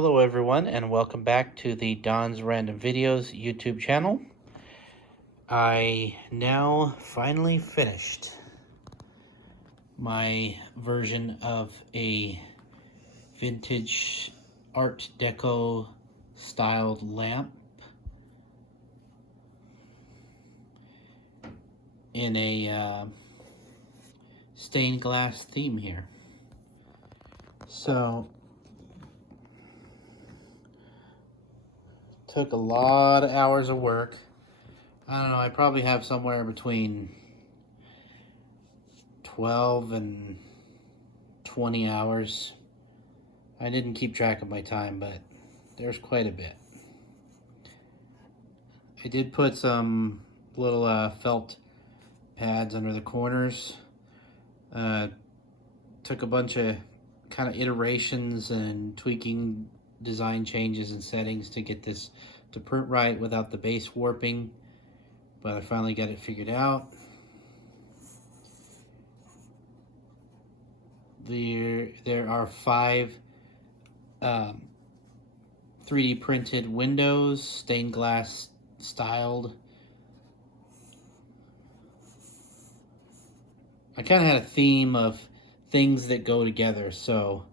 Hello everyone, and welcome back to the Don's Random Videos YouTube channel. I now finally finished my version of a vintage Art Deco styled lamp in a stained glass theme here. So took a lot of hours of work. I don't know, I probably have somewhere between 12 and 20 hours. I didn't keep track of my time, but there's quite a bit. I did put some little felt pads under the corners. Took a bunch of kind of iterations and tweaking design changes and settings to get this to print right without the base warping, but I finally got it figured out. There are 5 3D printed windows, stained glass styled. I kind of had a theme of things that go together, so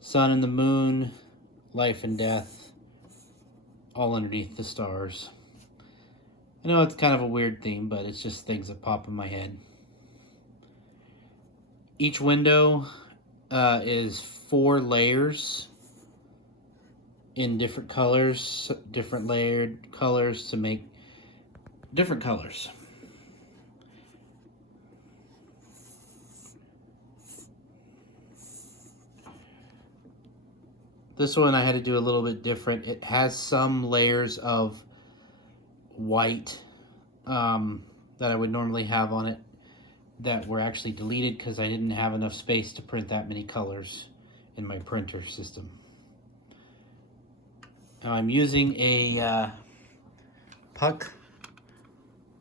sun and the moon, life and death, all underneath the stars. I know it's kind of a weird theme, but it's just things that pop in my head. Each window is 4 layers in different colors, different layered colors to make different colors. This one I had to do a little bit different. It has some layers of white that I would normally have on it that were actually deleted because I didn't have enough space to print that many colors in my printer system. Now I'm using a puck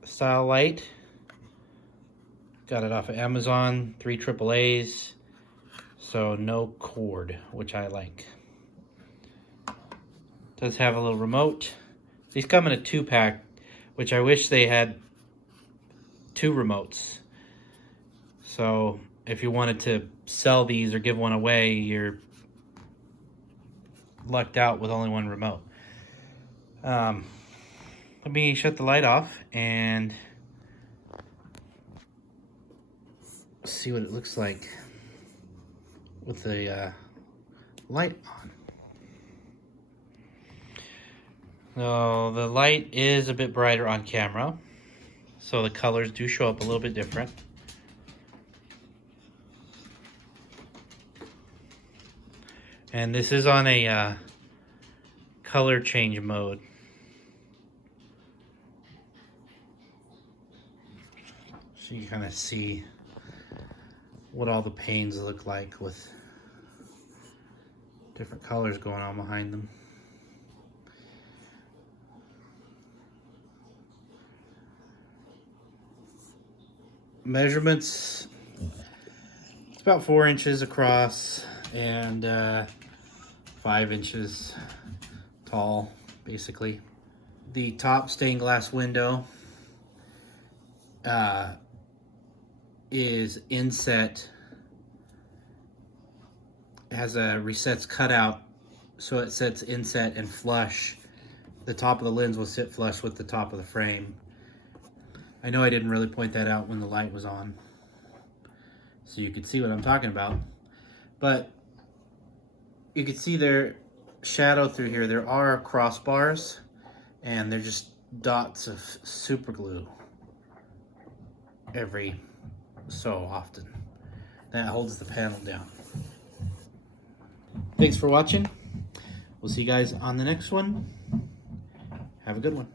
style light. Got it off of Amazon, 3 AAAs, so no cord, which I like. Does have a little remote. These come in a 2-pack, which I wish they had 2 remotes. So if you wanted to sell these or give one away, you're lucked out with only 1 remote. Let me shut the light off and see what it looks like with the light on. So the light is a bit brighter on camera, so the colors do show up a little bit different. And this is on a color change mode. So you kind of see what all the panes look like with different colors going on behind them. Measurements, it's about 4 inches across and 5 inches tall, basically. The top stained glass window is inset. It has a resets cutout, so it sits inset and flush. The top of the lens will sit flush with the top of the frame. I know I didn't really point that out when the light was on, so you could see what I'm talking about. But you can see there, shadow through here, there are crossbars, and they're just dots of super glue every so often. That holds the panel down. Thanks for watching. We'll see you guys on the next one. Have a good one.